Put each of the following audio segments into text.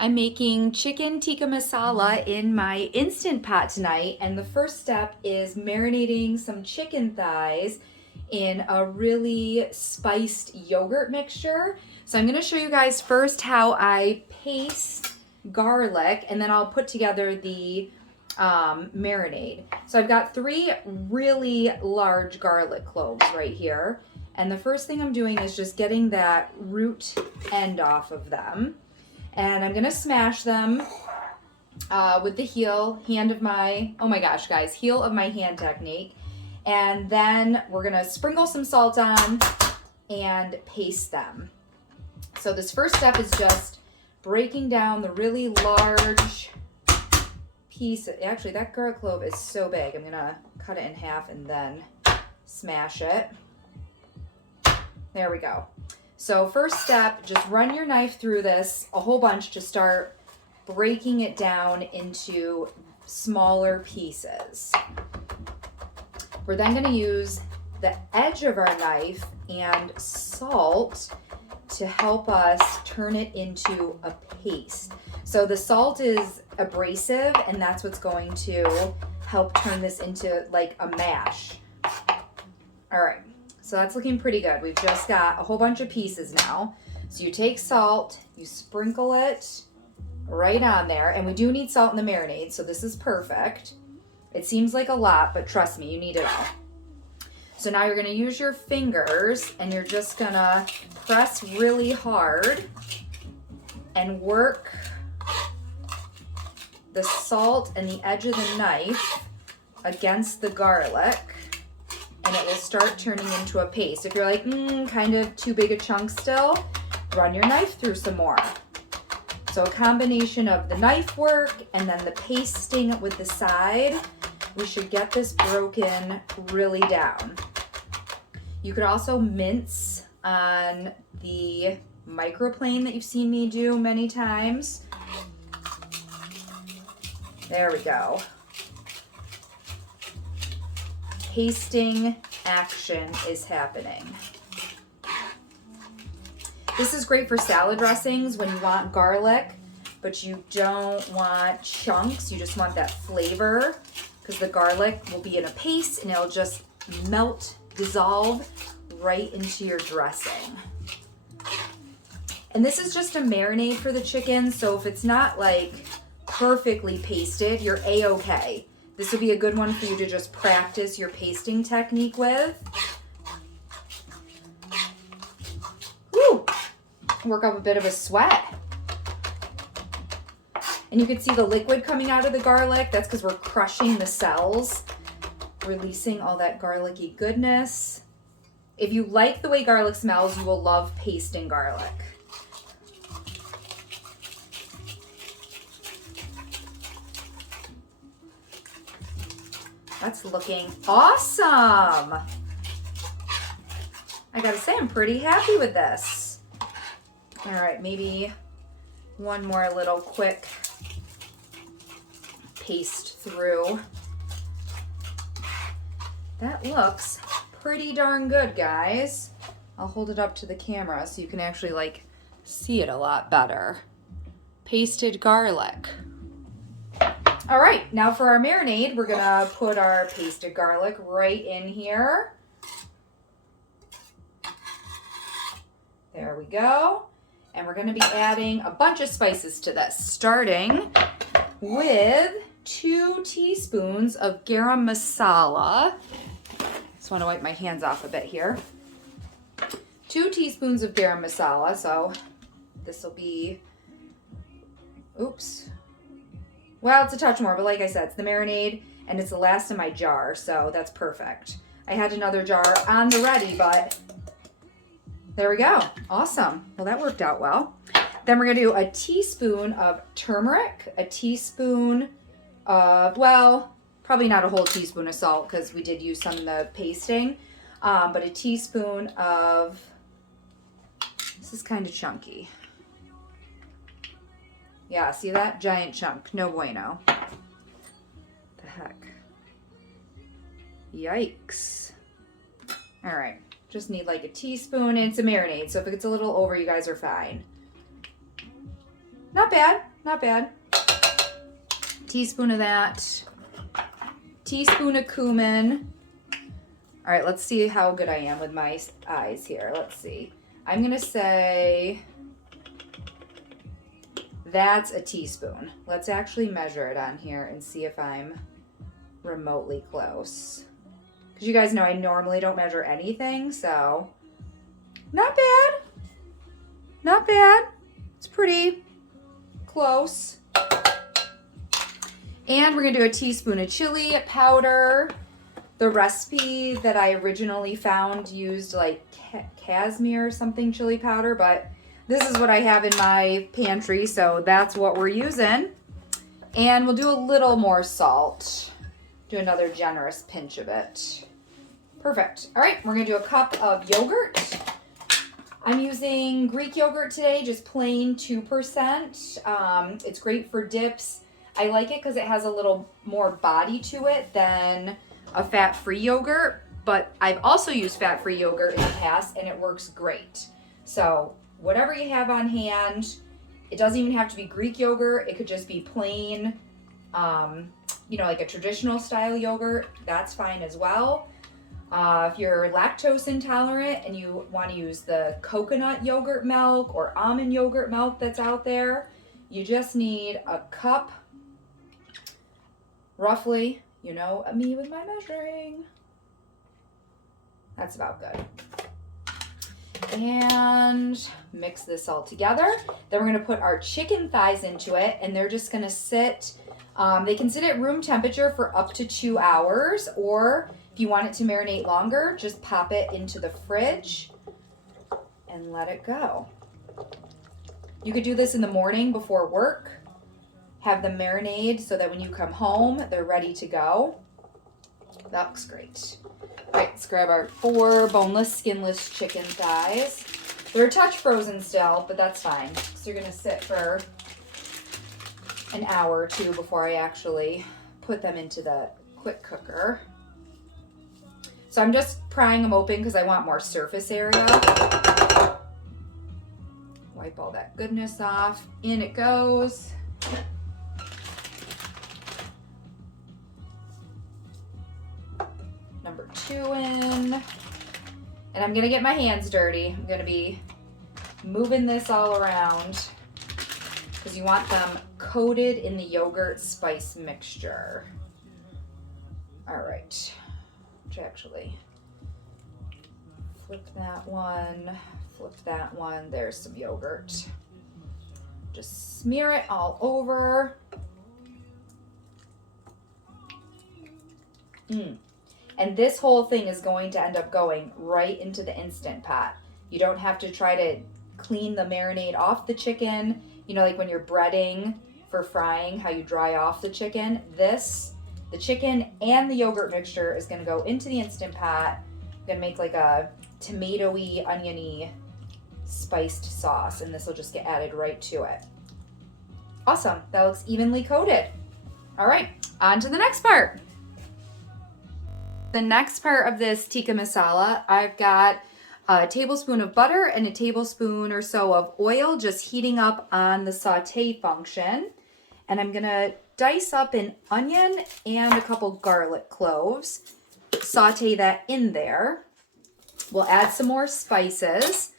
I'm making chicken tikka masala in my Instant Pot tonight, and the first step is marinating some chicken thighs in a really spiced yogurt mixture. So I'm going to show you guys first how I paste garlic, and then I'll put together the marinade. So I've got 3 really large garlic cloves right here, and the first thing I'm doing is just getting that root end off of them. And I'm gonna smash them with the heel of my, oh my gosh guys, heel of my hand technique. And then we're gonna sprinkle some salt on and paste them. So this first step is just breaking down the really large piece. Actually, that garlic clove is so big. I'm gonna cut it in half and then smash it. There we go. So first step, just run your knife through this a whole bunch to start breaking it down into smaller pieces. We're then going to use the edge of our knife and salt to help us turn it into a paste. So the salt is abrasive, and that's what's going to help turn this into like a mash. All right. So that's looking pretty good. We've just got a whole bunch of pieces now. So you take salt, you sprinkle it right on there. And we do need salt in the marinade, so this is perfect. It seems like a lot, but trust me, you need it all. So now you're gonna use your fingers and you're just gonna press really hard and work the salt and the edge of the knife against the garlic, and it will start turning into a paste. If you're like, kind of too big a chunk still, run your knife through some more. So a combination of the knife work and then the pasting with the side, we should get this broken really down. You could also mince on the microplane that you've seen me do many times. There we go. Pasting action is happening. This is great for salad dressings when you want garlic, but you don't want chunks. You just want that flavor, because the garlic will be in a paste and it'll just melt, dissolve right into your dressing. And this is just a marinade for the chicken, so if it's not like perfectly pasted, you're A-okay. This would be a good one for you to just practice your pasting technique with. Woo! Work up a bit of a sweat. And you can see the liquid coming out of the garlic. That's because we're crushing the cells, releasing all that garlicky goodness. If you like the way garlic smells, you will love pasting garlic. That's looking awesome. I gotta say, I'm pretty happy with this. All right, maybe one more little quick paste through. That looks pretty darn good, guys. I'll hold it up to the camera so you can actually like see it a lot better. Pasted garlic. All right, now for our marinade, we're gonna put our pasted garlic right in here. There we go. And we're gonna be adding a bunch of spices to this, starting with 2 teaspoons of garam masala. Just wanna wipe my hands off a bit here. 2 teaspoons of garam masala, so this will be, oops. Well, it's a touch more, but like I said, it's the marinade and it's the last in my jar, so that's perfect. I had another jar on the ready, but there we go. Awesome. Well, that worked out well. Then we're gonna do a teaspoon of turmeric, a teaspoon of, well, probably not a whole teaspoon of salt because we did use some in the pasting, but a teaspoon of, this is kind of chunky. Yeah, see that? Giant chunk. No bueno. The heck? Yikes. All right. Just need like a teaspoon. And it's a marinade, so if it gets a little over, you guys are fine. Not bad. not bad. Teaspoon of that. Teaspoon of cumin. All right, let's see how good I am with my eyes here. Let's see. I'm gonna say that's a teaspoon. Let's actually measure it on here and see if I'm remotely close. Because you guys know I normally don't measure anything, so not bad. Not bad. It's pretty close. And we're gonna do a teaspoon of chili powder. The recipe that I originally found used like cashmere or something chili powder, but this is what I have in my pantry, so that's what we're using. And we'll do a little more salt. Do another generous pinch of it. Perfect. All right, we're gonna do a cup of yogurt. I'm using Greek yogurt today, just plain 2%. It's great for dips. I like it because it has a little more body to it than a fat-free yogurt, but I've also used fat-free yogurt in the past and it works great. So whatever you have on hand, it doesn't even have to be Greek yogurt. It could just be plain, like a traditional style yogurt. That's fine as well. If you're lactose intolerant and you want to use the coconut yogurt milk or almond yogurt milk that's out there, you just need a cup, roughly. You know me with my measuring. That's about good. And mix this all together. Then we're gonna put our chicken thighs into it, and they're just gonna sit, they can sit at room temperature for up to 2 hours, or if you want it to marinate longer, just pop it into the fridge and let it go. You could do this in the morning before work. Have them marinade so that when you come home, they're ready to go. That looks great. All right, let's grab our 4 boneless, skinless chicken thighs. They're a touch frozen still, but that's fine. So you're gonna sit for an hour or 2 before I actually put them into the quick cooker. So I'm just prying them open because I want more surface area. Wipe all that goodness off. In it goes. Number 2 in. And I'm gonna get my hands dirty. I'm gonna be moving this all around because you want them coated in the yogurt spice mixture. All right, actually flip that one, there's some yogurt. Just smear it all over. And this whole thing is going to end up going right into the Instant Pot. You don't have to try to clean the marinade off the chicken. You know, like when you're breading for frying, how you dry off the chicken. The chicken and the yogurt mixture is gonna go into the Instant Pot. I'm gonna make like a tomatoey, oniony, spiced sauce, and this will just get added right to it. Awesome, that looks evenly coated. All right, on to the next part. The next part of this tikka masala, I've got a tablespoon of butter and a tablespoon or so of oil just heating up on the saute function. And I'm gonna dice up an onion and a couple garlic cloves, saute that in there. We'll add some more spices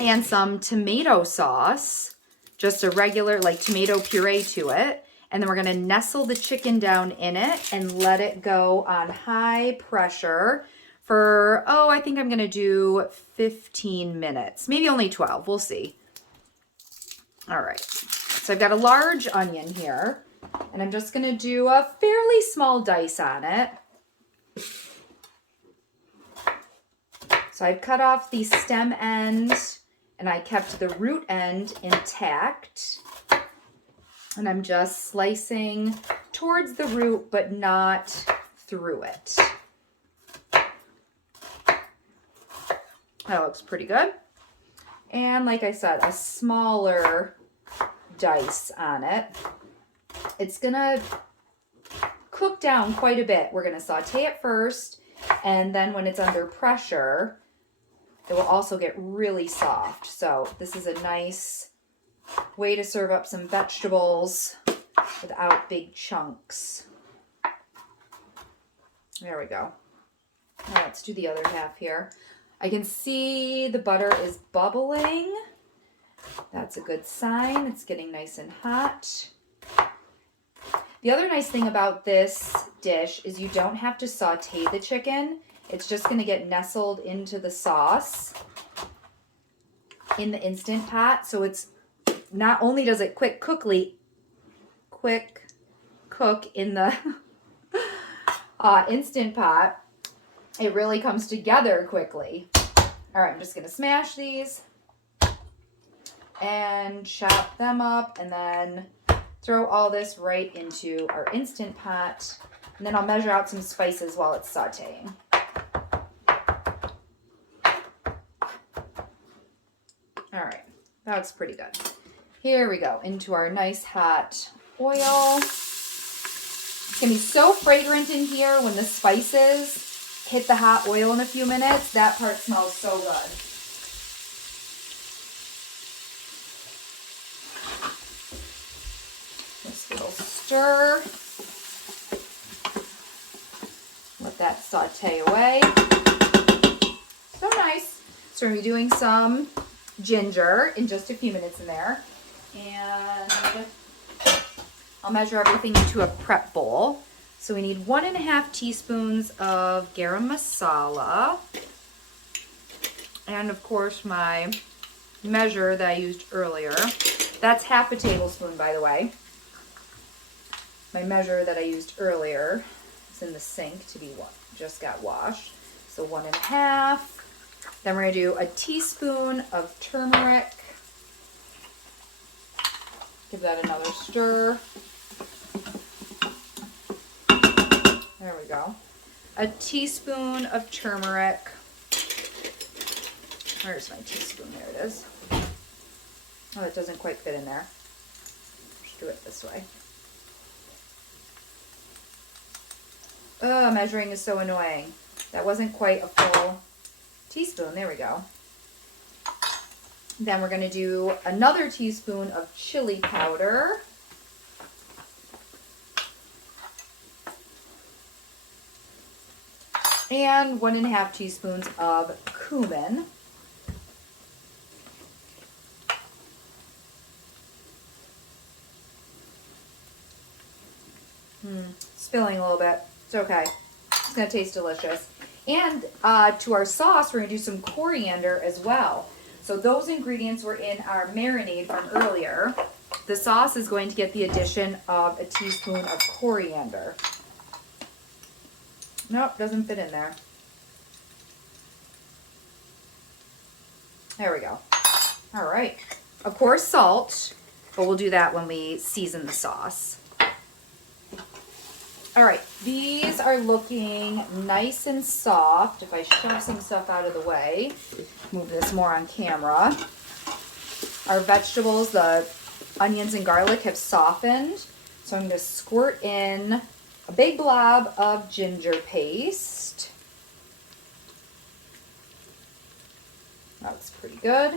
and some tomato sauce, just a regular like tomato puree to it. And then we're gonna nestle the chicken down in it and let it go on high pressure for, I think I'm gonna do 15 minutes, maybe only 12, we'll see. All right, so I've got a large onion here and I'm just gonna do a fairly small dice on it. So I've cut off the stem end and I kept the root end intact. And I'm just slicing towards the root, but not through it. That looks pretty good. And like I said, a smaller dice on it. It's gonna cook down quite a bit. We're gonna saute it first, and then when it's under pressure, it will also get really soft. So this is a nice Way to serve up some vegetables without big chunks. There we go. All right, let's do the other half here. I can see the butter is bubbling. That's a good sign. It's getting nice and hot. The other nice thing about this dish is you don't have to saute the chicken. It's just going to get nestled into the sauce in the Instant Pot. So it's not only does it quick cook in the Instant Pot, it really comes together quickly. All right, I'm just going to smash these and chop them up and then throw all this right into our Instant Pot. And then I'll measure out some spices while it's sauteing. All right, that's pretty good. Here we go, into our nice hot oil. It's gonna be so fragrant in here when the spices hit the hot oil in a few minutes. That part smells so good. Just a little stir. Let that saute away. So nice. So we're gonna be doing some ginger in just a few minutes in there. And I'll measure everything into a prep bowl. So we need 1.5 teaspoons of garam masala. And of course my measure that I used earlier. That's half a tablespoon, by the way. My measure that I used earlier is in the sink to be just got washed. So 1.5. Then we're gonna do a teaspoon of turmeric. Give that another stir. There we go. A teaspoon of turmeric. Where's my teaspoon? There it is. Oh, it doesn't quite fit in there. Let's do it this way. Oh, measuring is so annoying. That wasn't quite a full teaspoon. There we go. Then we're going to do another teaspoon of chili powder. And 1.5 teaspoons of cumin. Spilling a little bit. It's okay. It's going to taste delicious. And to our sauce, we're going to do some coriander as well. So those ingredients were in our marinade from earlier. The sauce is going to get the addition of a teaspoon of coriander. Nope, doesn't fit in there. There we go. All right. Of course, salt, but we'll do that when we season the sauce. All right, these are looking nice and soft. If I shove some stuff out of the way, move this more on camera. Our vegetables, the onions and garlic, have softened. So I'm going to squirt in a big blob of ginger paste. That's pretty good.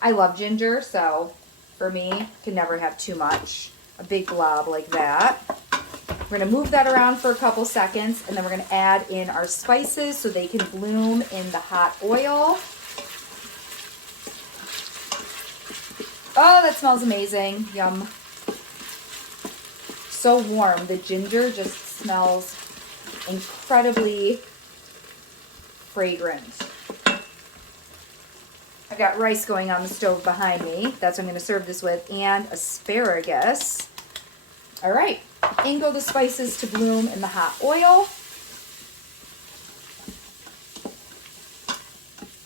I love ginger, so for me, can never have too much. A big blob like that. We're going to move that around for a couple seconds, and then we're going to add in our spices so they can bloom in the hot oil. Oh, that smells amazing. Yum. So warm. The ginger just smells incredibly fragrant. I've got rice going on the stove behind me. That's what I'm going to serve this with, and asparagus. All right. In go the spices to bloom in the hot oil.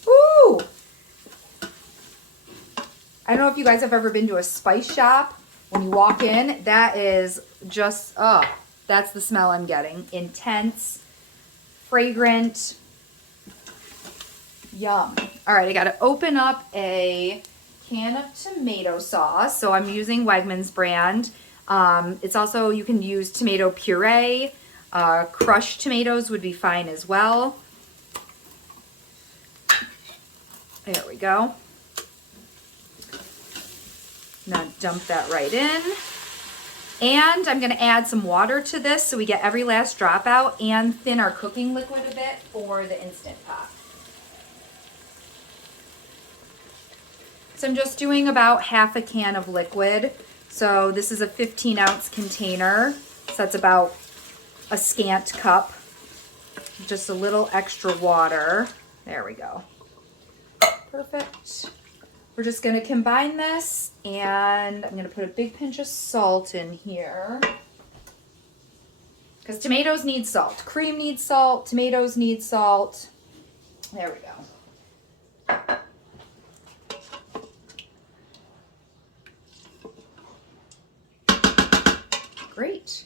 Ooh! I don't know if you guys have ever been to a spice shop. When you walk in, that is just, that's the smell I'm getting. Intense, fragrant, yum. All right, I got to open up a can of tomato sauce. So I'm using Wegmans brand. It's also, you can use tomato puree. Crushed tomatoes would be fine as well. There we go. Now dump that right in. And I'm gonna add some water to this so we get every last drop out and thin our cooking liquid a bit for the Instant Pot. So I'm just doing about half a can of liquid. So this is a 15-ounce container. So that's about a scant cup. Just a little extra water. There we go. Perfect. We're just gonna combine this, and I'm gonna put a big pinch of salt in here. Because tomatoes need salt. Cream needs salt, tomatoes need salt. There we go. Great.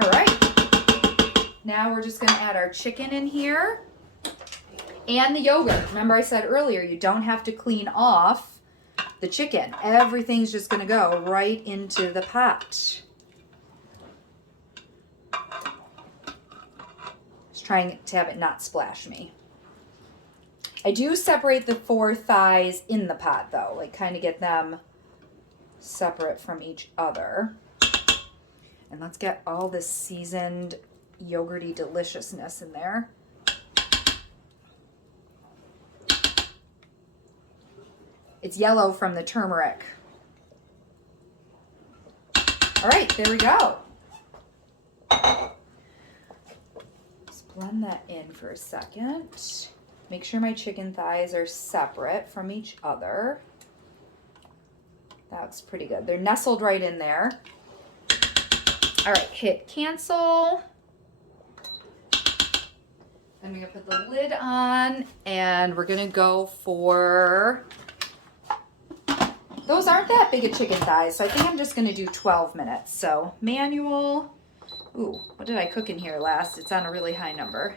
All right. Now we're just gonna add our chicken in here. And the yogurt. Remember I said earlier, you don't have to clean off the chicken. Everything's just gonna go right into the pot. Just trying to have it not splash me. I do separate the 4 thighs in the pot though, like kind of get them separate from each other. And let's get all this seasoned yogurty deliciousness in there. It's yellow from the turmeric. All right, there we go. Just blend that in for a second. Make sure my chicken thighs are separate from each other. That's pretty good. They're nestled right in there. All right, hit cancel. I'm gonna put the lid on, and we're gonna go for, those aren't that big of chicken thighs, so I think I'm just gonna do 12 minutes. So manual, ooh, what did I cook in here last? It's on a really high number.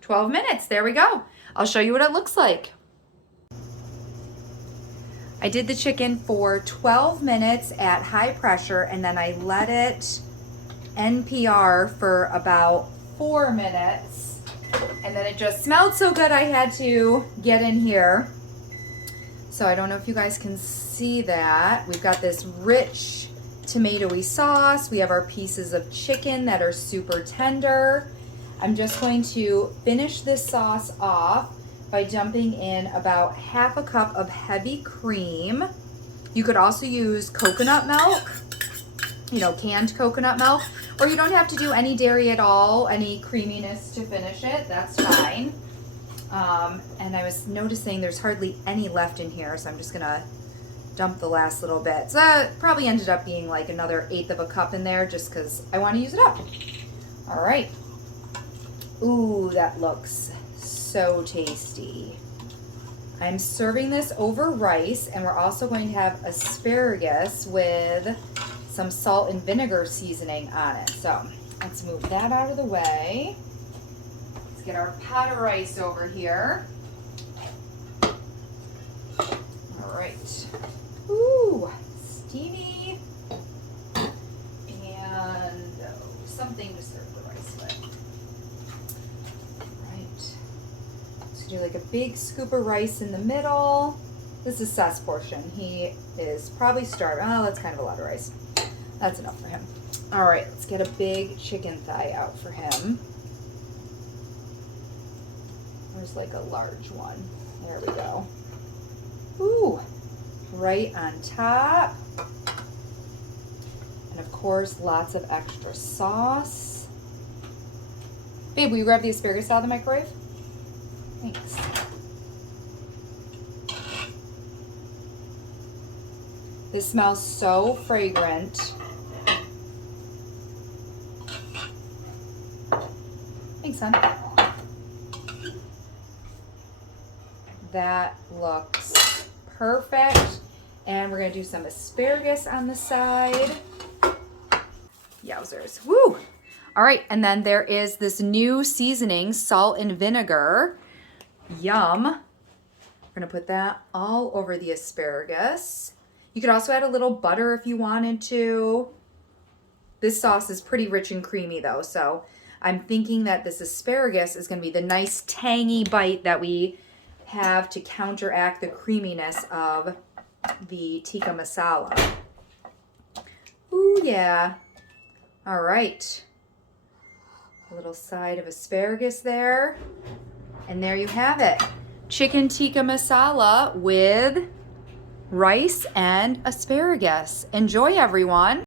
12 minutes, there we go. I'll show you what it looks like. I did the chicken for 12 minutes at high pressure, and then I let it NPR for about 4 minutes. And then it just smelled so good I had to get in here. So I don't know if you guys can see that. We've got this rich tomatoey sauce. We have our pieces of chicken that are super tender. I'm just going to finish this sauce off by dumping in about half a cup of heavy cream. You could also use coconut milk, you know, canned coconut milk, or you don't have to do any dairy at all, any creaminess to finish it, that's fine. And I was noticing there's hardly any left in here, so I'm just gonna dump the last little bit. So that probably ended up being like another 1/8 of a cup in there just because I want to use it up. All right. Ooh, that looks so tasty. I'm serving this over rice, and we're also going to have asparagus with some salt and vinegar seasoning on it. So let's move that out of the way. Let's get our pot of rice over here. All right. Ooh, steamy. And something to serve the rice with. All right. So do like a big scoop of rice in the middle. This is Seth's portion. He is probably starving. Oh, that's kind of a lot of rice. That's enough for him. All right, let's get a big chicken thigh out for him. There's like a large one. There we go. Ooh, right on top. And of course, lots of extra sauce. Babe, will you grab the asparagus out of the microwave? Thanks. This smells so fragrant. Thanks, son. That looks perfect. And we're gonna do some asparagus on the side. Yowzers, woo! All right, and then there is this new seasoning, salt and vinegar. Yum. We're gonna put that all over the asparagus. You could also add a little butter if you wanted to. This sauce is pretty rich and creamy though, so I'm thinking that this asparagus is gonna be the nice tangy bite that we have to counteract the creaminess of the tikka masala. Ooh, yeah. All right. A little side of asparagus there. And there you have it. Chicken tikka masala with rice and asparagus. Enjoy, everyone.